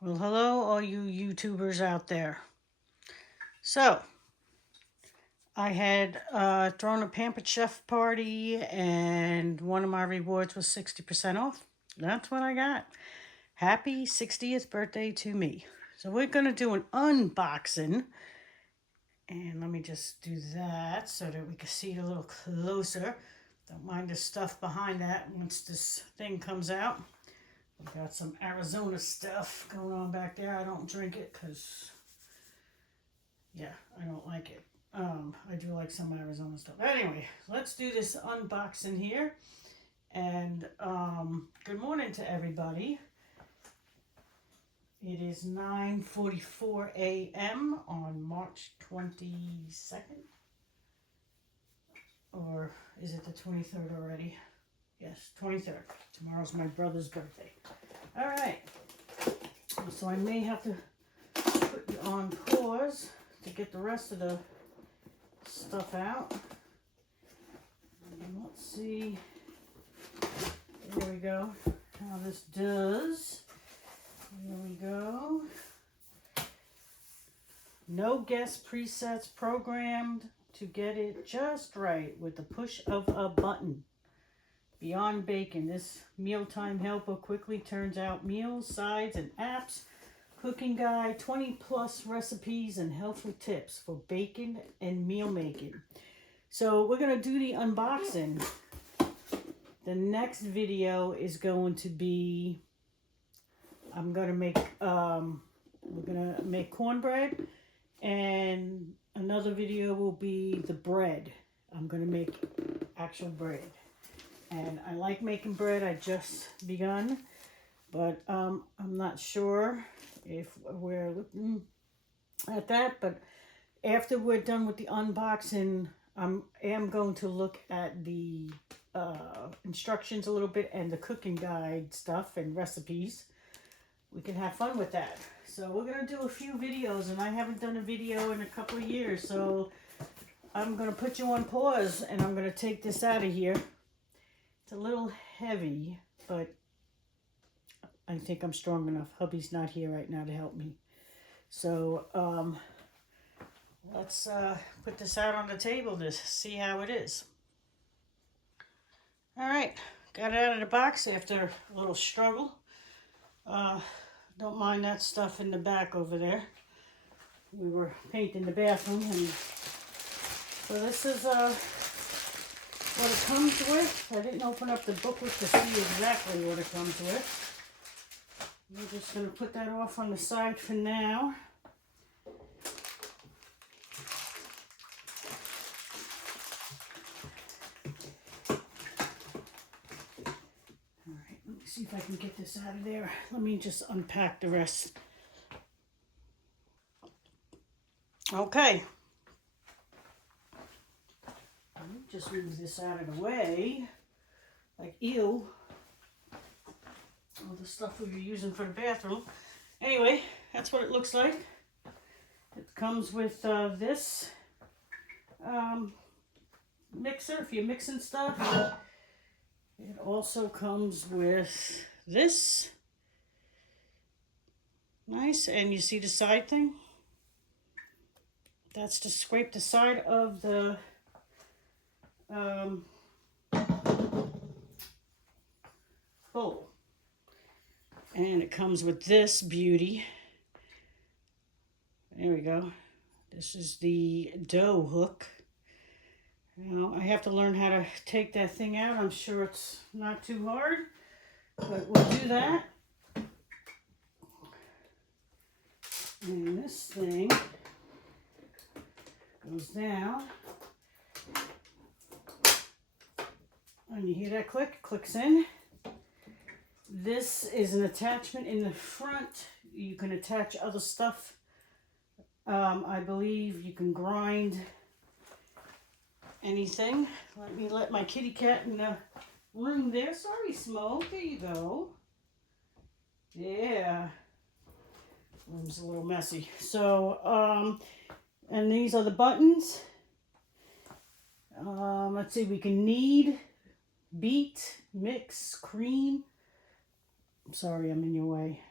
Well, hello, all you YouTubers out there. So, I had thrown a Pampered Chef party, and one of my rewards was 60% off. That's what I got. Happy 60th birthday to me. So, we're going to do an unboxing. And let me just do that so that we can see it a little closer. Don't mind the stuff behind that once this thing comes out. We've got some Arizona stuff going on back there. I don't drink it because, yeah, I don't like it. I do like some Arizona stuff. Anyway, let's do this unboxing here. And good morning to everybody. It is 9:44 a.m. on March 22nd. Or is it the 23rd already? Yes, 23rd. Tomorrow's my brother's birthday. All right. So I may have to put you on pause to get the rest of the stuff out. And let's see. There we go. How this does. There we go. No guest presets programmed to get it just right with the push of a button. Beyond Bacon. This mealtime helper quickly turns out meals, sides, and apps. Cooking guide, 20 plus recipes and helpful tips for bacon and meal making. So we're going to do the unboxing. The next video is going to be, we're going to make cornbread, and another video will be the bread. I'm going to make actual bread. And I like making bread. I just begun, but I'm not sure if we're looking at that. But after we're done with the unboxing, I am going to look at the instructions a little bit and the cooking guide stuff and recipes. We can have fun with that. So we're going to do a few videos, and I haven't done a video in a couple of years. So I'm going to put you on pause, and I'm going to take this out of here. It's a little heavy, but I think I'm strong enough. Hubby's not here right now to help me. So let's put this out on the table to see how it is. All right, got it out of the box after a little struggle. Don't mind that stuff in the back over there. We were painting the bathroom, and so this is what it comes with. I didn't open up the booklet to see exactly what it comes with. We're just going to put that off on the side for now. Alright, let me see if I can get this out of there. Let me just unpack the rest. Okay. Just move this out of the way. Like, ew. All the stuff we were using for the bathroom. Anyway, that's what it looks like. It comes with this mixer if you're mixing stuff. It also comes with this. Nice. And you see the side thing? That's to scrape the side of the bowl. And it comes with this beauty. There we go. This is the dough hook. Now, I have to learn how to take that thing out. I'm sure it's not too hard, but we'll do that. And this thing goes down. And you hear that click? It clicks in. This is an attachment in the front. You can attach other stuff. I believe you can grind anything. Let me let my kitty cat in the room there. Sorry, Smoke. There you go. Yeah. Room's a little messy. So, and these are the buttons. Let's see. We can knead, beat, mix, cream. I'm sorry, I'm in your way.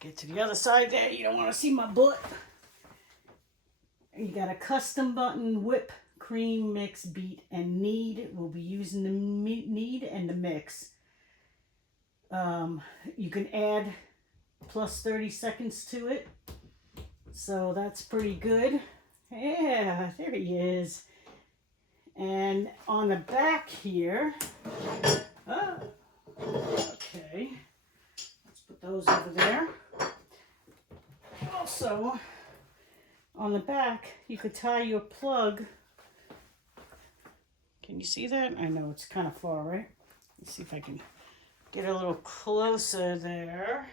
Get to the other side there. You don't want to see my butt. You got a custom button whip cream mix beat and knead. We'll be using the knead and the mix. You can add plus 30 seconds to it. So that's pretty good. Yeah, there he is. And on the back here, okay, let's put those over there. Also, on the back, you could tie your plug. Can you see that? I know it's kind of far, right? Let's see if I can get a little closer there.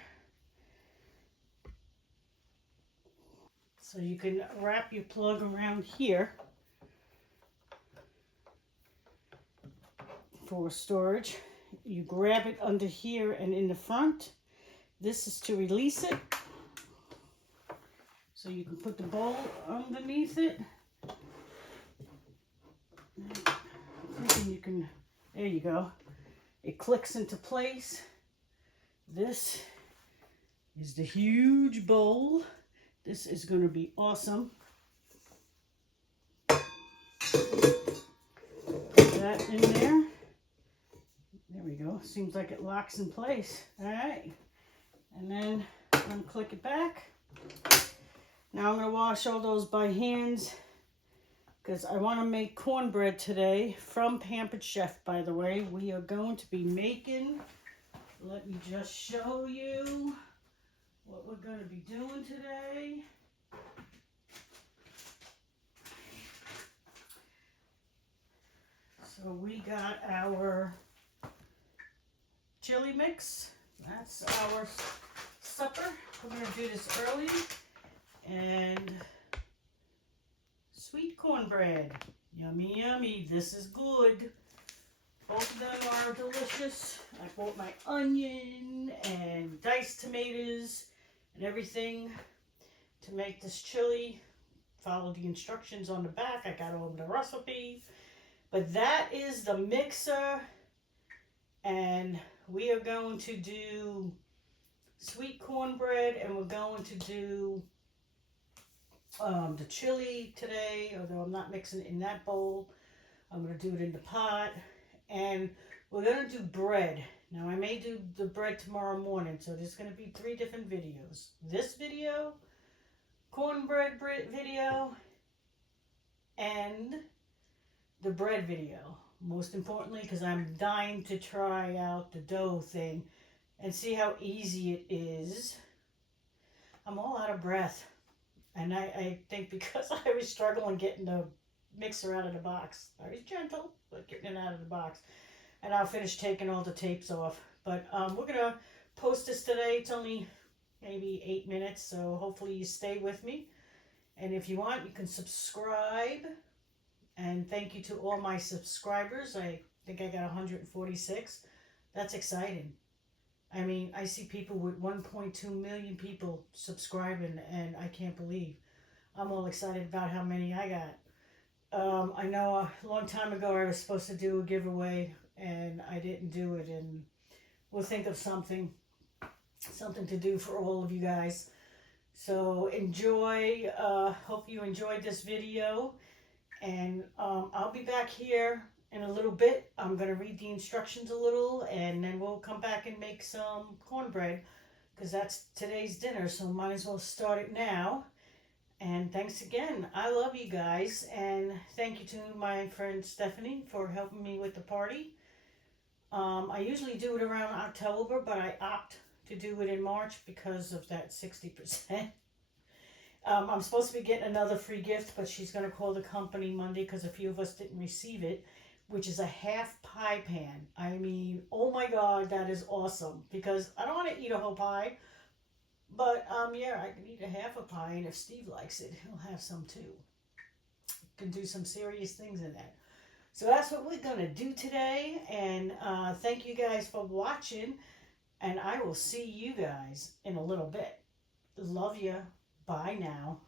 So you can wrap your plug around here for storage. You grab it under here and in the front. This is to release it. So you can put the bowl underneath it. I'm thinking you can, there you go. It clicks into place. This is the huge bowl. This is going to be awesome. Put that in there. There we go. Seems like it locks in place. All right. And then unclick it back. Now I'm going to wash all those by hands because I want to make cornbread today from Pampered Chef, by the way. We are going to be making, let me just show you what we're going to be doing today. So we got our chili mix. That's our supper. We're going to do this early. And sweet cornbread. Yummy, yummy. This is good. Both of them are delicious. I bought my onion and diced tomatoes and everything to make this chili. Follow the instructions on the back. I got all the recipe. But that is the mixer. And we are going to do sweet cornbread and we're going to do the chili today, although I'm not mixing it in that bowl. I'm going to do it in the pot. And we're going to do bread. Now, I may do the bread tomorrow morning, so there's going to be 3 different videos. This video, cornbread video, and the bread video. Most importantly, because I'm dying to try out the dough thing and see how easy it is. I'm all out of breath. And I think because I was struggling getting the mixer out of the box. I was gentle, but getting it out of the box. And I'll finish taking all the tapes off. But we're going to post this today. It's only maybe 8 minutes, so hopefully you stay with me. And if you want, you can subscribe. And thank you to all my subscribers. I think I got 146. That's exciting. I mean, I see people with 1.2 million people subscribing, and I can't believe. I'm all excited about how many I got. I know a long time ago I was supposed to do a giveaway, and I didn't do it, and we'll think of something to do for all of you guys. So enjoy. Hope you enjoyed this video, and I'll be back here in a little bit. I'm going to read the instructions a little, and then we'll come back and make some cornbread, because that's today's dinner, so might as well start it now. And thanks again. I love you guys, and thank you to my friend Stephanie for helping me with the party. I usually do it around October, but I opt to do it in March because of that 60%. I'm supposed to be getting another free gift, but she's going to call the company Monday because a few of us didn't receive it, which is a half pie pan. I mean, oh my God, that is awesome, because I don't want to eat a whole pie, but yeah, I can eat a half a pie, and if Steve likes it, he'll have some too. Can do some serious things in that. So that's what we're going to do today, and thank you guys for watching, and I will see you guys in a little bit. Love you. Bye now.